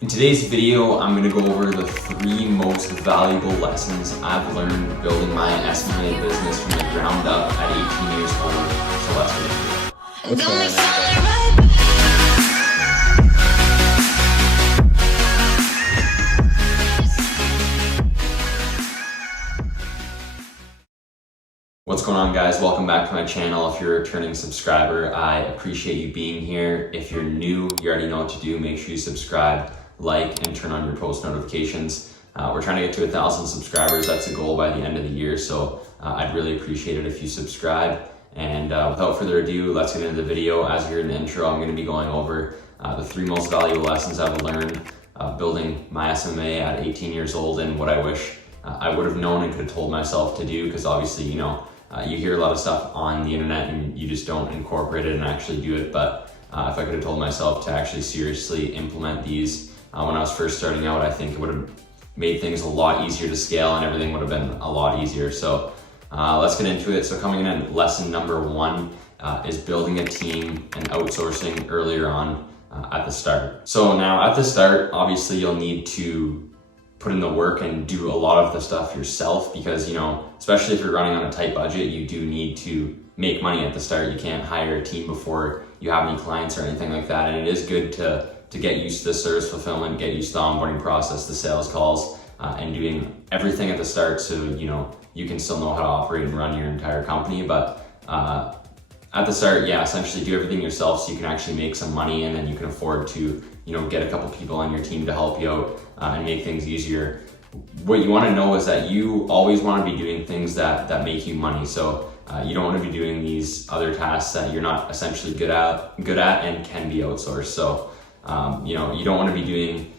In today's video, I'm going to go over the 3 most valuable lessons I've learned building my SMMA business from the ground up at 18 years old. So let's get into it. What's going on, everybody? What's going on, guys? Welcome back to my channel. If you're a returning subscriber, I appreciate you being here. If you're new, you already know what to do. Make sure you subscribe, like, and turn on your post notifications. We're trying to get to 1,000 subscribers. That's the goal by the end of the year. So I'd really appreciate it if you subscribe. And without further ado, let's get into the video. As you heard in the intro, I'm going to be going over the 3 most valuable lessons I've learned building my SMMA at 18 years old, and what I wish I would have known and could have told myself to do, because obviously, you know, you hear a lot of stuff on the internet and you just don't incorporate it and actually do it. But if I could have told myself to actually seriously implement these when I was first starting out, I think it would have made things a lot easier to scale and everything would have been a lot easier. So let's get into it. So coming in at lesson number 1 is building a team and outsourcing earlier on at the start. So now at the start, obviously you'll need to put in the work and do a lot of the stuff yourself, because, you know, especially if you're running on a tight budget, you do need to make money at the start. You can't hire a team before you have any clients or anything like that. And it is good to get used to the service fulfillment, get used to the onboarding process, the sales calls, and doing everything at the start, so you know you can still know how to operate and run your entire company. But at the start, yeah, essentially do everything yourself so you can actually make some money, and then you can afford to, you know, get a couple people on your team to help you out and make things easier. What you want to know is that you always want to be doing things that make you money. So you don't want to be doing these other tasks that you're not essentially good at and can be outsourced. So you know, you don't want to be doing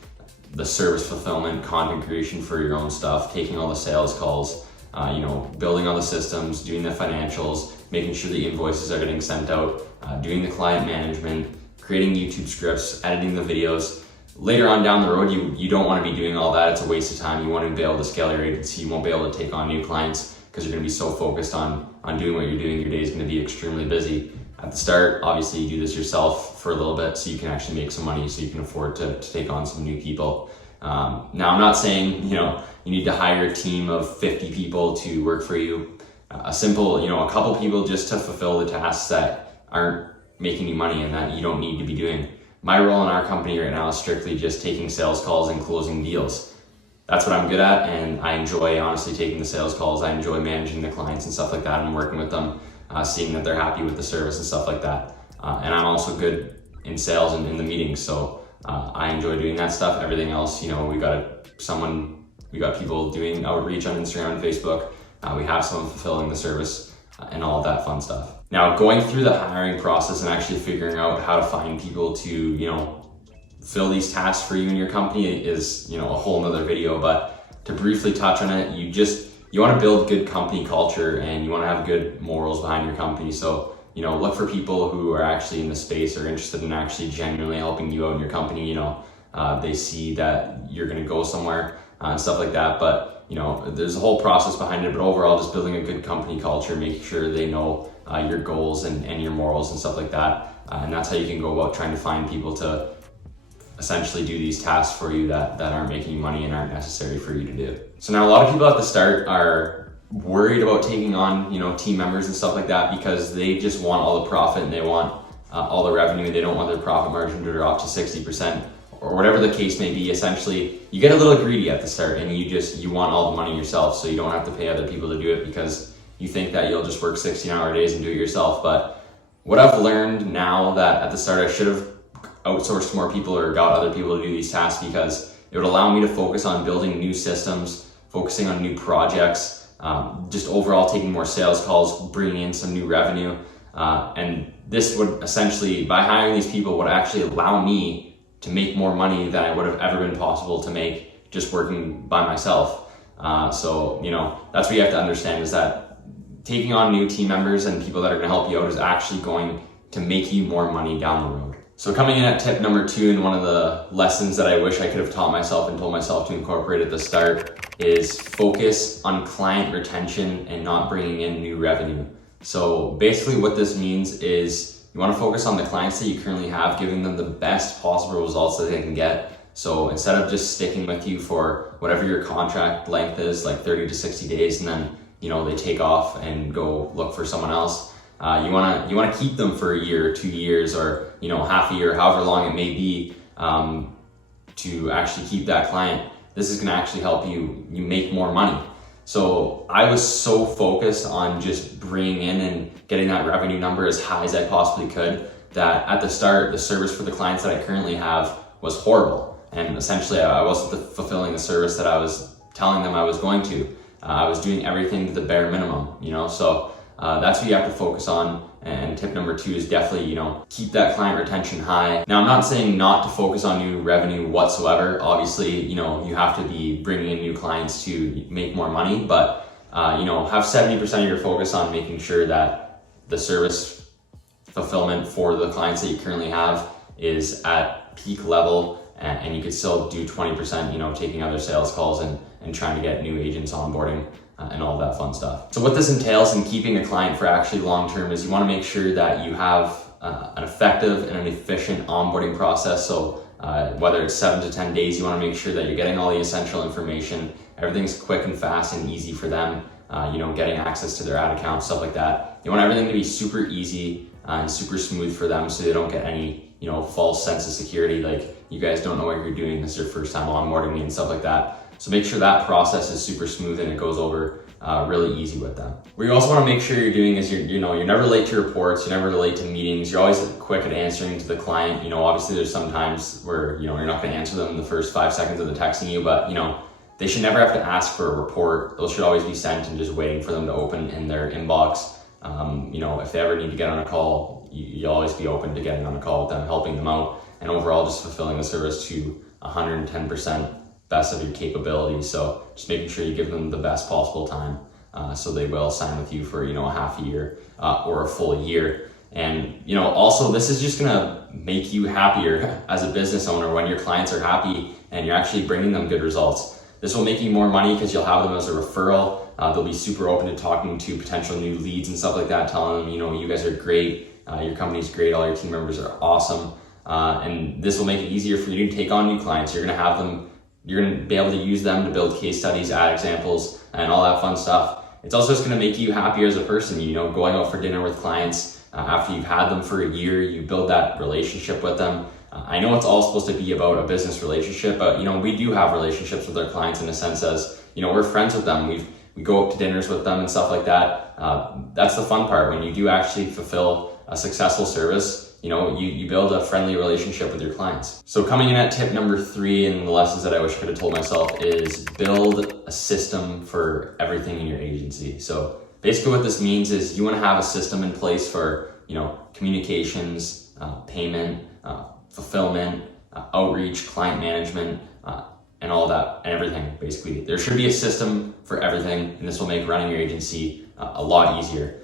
the service fulfillment, content creation for your own stuff, taking all the sales calls, you know, building all the systems, doing the financials, making sure the invoices are getting sent out, doing the client management, creating YouTube scripts, editing the videos. Later on down the road, you don't want to be doing all that. It's a waste of time. You want to be able to scale your agency. You won't be able to take on new clients because you're going to be so focused on doing what you're doing. Your day is going to be extremely busy. At the start, obviously, you do this yourself for a little bit so you can actually make some money, so you can afford to take on some new people. Now, I'm not saying, you know, you need to hire a team of 50 people to work for you. A simple, you know, a couple people just to fulfill the tasks that aren't making you money and that you don't need to be doing. My role in our company right now is strictly just taking sales calls and closing deals. That's what I'm good at, and I enjoy honestly taking the sales calls. I enjoy managing the clients and stuff like that and working with them, seeing that they're happy with the service and stuff like that. And I'm also good in sales and in the meetings, so I enjoy doing that stuff. Everything else, you know, we got people doing outreach on Instagram and Facebook. We have someone fulfilling the service and all of that fun stuff. Now, going through the hiring process and actually figuring out how to find people to, you know, fill these tasks for you in your company is, you know, a whole nother video. But to briefly touch on it, you want to build good company culture and you want to have good morals behind your company. So, you know, look for people who are actually in the space or interested in actually genuinely helping you out in your company. You know, they see that you're going to go somewhere and stuff like that. But, you know, there's a whole process behind it. But overall, just building a good company culture, making sure they know your goals and your morals and stuff like that. And that's how you can go about trying to find people to essentially do these tasks for you that aren't making you money and aren't necessary for you to do. So now a lot of people at the start are worried about taking on, you know, team members and stuff like that because they just want all the profit and they want all the revenue. They don't want their profit margin to drop to 60% or whatever the case may be. Essentially, you get a little greedy at the start and you want all the money yourself, so you don't have to pay other people to do it because you think that you'll just work 16-hour days and do it yourself. But what I've learned now, that at the start I should have outsourced more people or got other people to do these tasks, because it would allow me to focus on building new systems, focusing on new projects, just overall taking more sales calls, bringing in some new revenue. And this would essentially, by hiring these people, would actually allow me to make more money than I would have ever been possible to make just working by myself. So, you know, that's what you have to understand, is that taking on new team members and people that are going to help you out is actually going to make you more money down the road. So coming in at tip number 2, and one of the lessons that I wish I could have taught myself and told myself to incorporate at the start, is focus on client retention and not bringing in new revenue. So basically what this means is you want to focus on the clients that you currently have, giving them the best possible results that they can get, So instead of just sticking with you for whatever your contract length is, like 30 to 60 days, and then, they take off and go look for someone else, you wanna keep them for a year, 2 years, or, half a year, however long it may be, to actually keep that client. This is gonna actually help you make more money. So I was so focused on just bringing in and getting that revenue number as high as I possibly could that at the start, the service for the clients that I currently have was horrible. And essentially I wasn't fulfilling the service that I was telling them I was going to. I was doing everything to the bare minimum, so that's what you have to focus on. And tip number 2 is definitely, keep that client retention high. Now, I'm not saying not to focus on new revenue whatsoever. Obviously, you have to be bringing in new clients to make more money, but, have 70% of your focus on making sure that the service fulfillment for the clients that you currently have is at peak level, and you could still do 20%, taking other sales calls and trying to get new agents onboarding. And all that fun stuff. So what this entails in keeping a client for actually long-term is you want to make sure that you have an effective and an efficient onboarding process. So whether it's 7 to 10 days, you want to make sure that you're getting all the essential information. Everything's quick and fast and easy for them, getting access to their ad account, stuff like that. You want everything to be super easy and super smooth for them so they don't get any, false sense of security, like you guys don't know what you're doing, this is your first time onboarding me and stuff like that. So make sure that process is super smooth and it goes over really easy with them. What you also want to make sure you're doing is you're never late to reports, you're never late to meetings, you're always quick at answering to the client. Obviously there's some times where, you're not going to answer them in the first 5 seconds of the texting you, but they should never have to ask for a report. Those should always be sent and just waiting for them to open in their inbox. If they ever need to get on a call, you'll always be open to getting on a call with them, helping them out, and overall just fulfilling the service to 110% best of your capabilities. So just making sure you give them the best possible time, so they will sign with you for a half a year or a full year. And also this is just gonna make you happier as a business owner when your clients are happy and you're actually bringing them good results. This will make you more money because you'll have them as a referral. They'll be super open to talking to potential new leads and stuff like that, telling them you guys are great, your company's great, all your team members are awesome, and this will make it easier for you to take on new clients. You're going to be able to use them to build case studies, ad examples, and all that fun stuff. It's also just going to make you happier as a person, going out for dinner with clients after you've had them for a year, you build that relationship with them. I know it's all supposed to be about a business relationship, but we do have relationships with our clients in a sense as, we're friends with them. We go up to dinners with them and stuff like that. That's the fun part. When you do actually fulfill a successful service, you build a friendly relationship with your clients. So coming in at tip number 3, and the lessons that I wish I could have told myself, is build a system for everything in your agency. So basically what this means is you want to have a system in place for, communications, payment, fulfillment, outreach, client management, and all that, and everything. Basically, there should be a system for everything, and this will make running your agency a lot easier.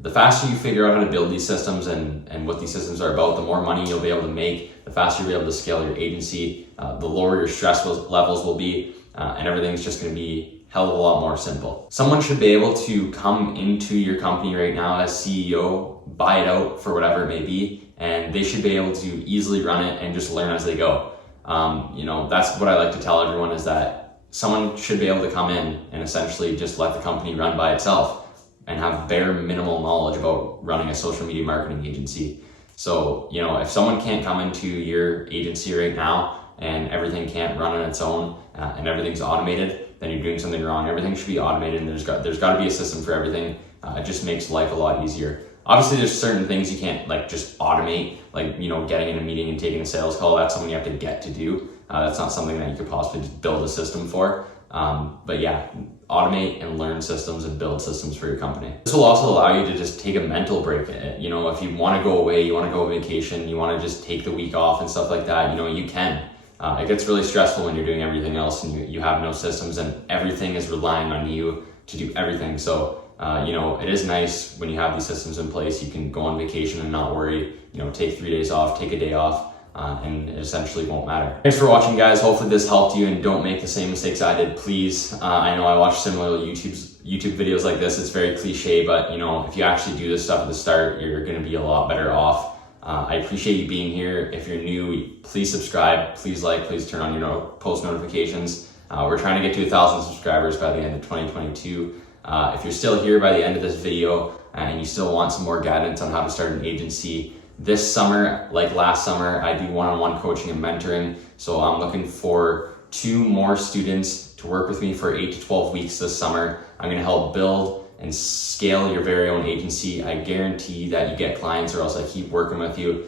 The faster you figure out how to build these systems and what these systems are about, the more money you'll be able to make, the faster you'll be able to scale your agency, the lower your stress levels will be, and everything's just going to be a hell of a lot more simple. Someone should be able to come into your company right now as CEO, buy it out for whatever it may be, and they should be able to easily run it and just learn as they go. That's what I like to tell everyone, is that someone should be able to come in and essentially just let the company run by itself and have bare minimal knowledge about running a social media marketing agency. So, if someone can't come into your agency right now and everything can't run on its own and everything's automated, then you're doing something wrong. Everything should be automated, and there's got to be a system for everything. It just makes life a lot easier. Obviously, there's certain things you can't just automate, getting in a meeting and taking a sales call. That's something you have to get to do. That's not something that you could possibly just build a system for. But yeah, automate and learn systems and build systems for your company. This will also allow you to just take a mental break. If you want to go away, you want to go on vacation, you want to just take the week off and stuff like that, you can. It gets really stressful when you're doing everything else and you have no systems and everything is relying on you to do everything. So, it is nice when you have these systems in place. You can go on vacation and not worry, take 3 days off, take a day off, and it essentially won't matter. Thanks for watching, guys. Hopefully this helped you, and don't make the same mistakes I did, please. I know I watch similar YouTube videos like this. It's very cliche, but if you actually do this stuff at the start, you're going to be a lot better off. I appreciate you being here. If you're new, please subscribe, please like, please turn on your post notifications. We're trying to get to 1,000 subscribers by the end of 2022. If you're still here by the end of this video and you still want some more guidance on how to start an agency, this summer, like last summer, I do one-on-one coaching and mentoring. So I'm looking for 2 more students to work with me for 8 to 12 weeks this summer. I'm gonna help build and scale your very own agency. I guarantee that you get clients, or else I keep working with you.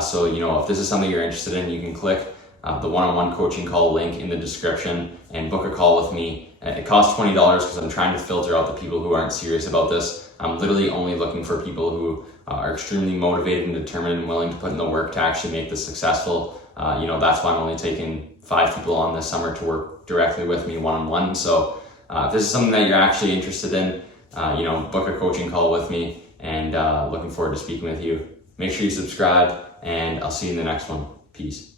So if this is something you're interested in, you can click the one-on-one coaching call link in the description and book a call with me. It costs $20 because I'm trying to filter out the people who aren't serious about this. I'm literally only looking for people who are extremely motivated and determined and willing to put in the work to actually make this successful. That's why I'm only taking 5 people on this summer to work directly with me one-on-one. So if this is something that you're actually interested in, book a coaching call with me, and looking forward to speaking with you. Make sure you subscribe, and I'll see you in the next one. Peace.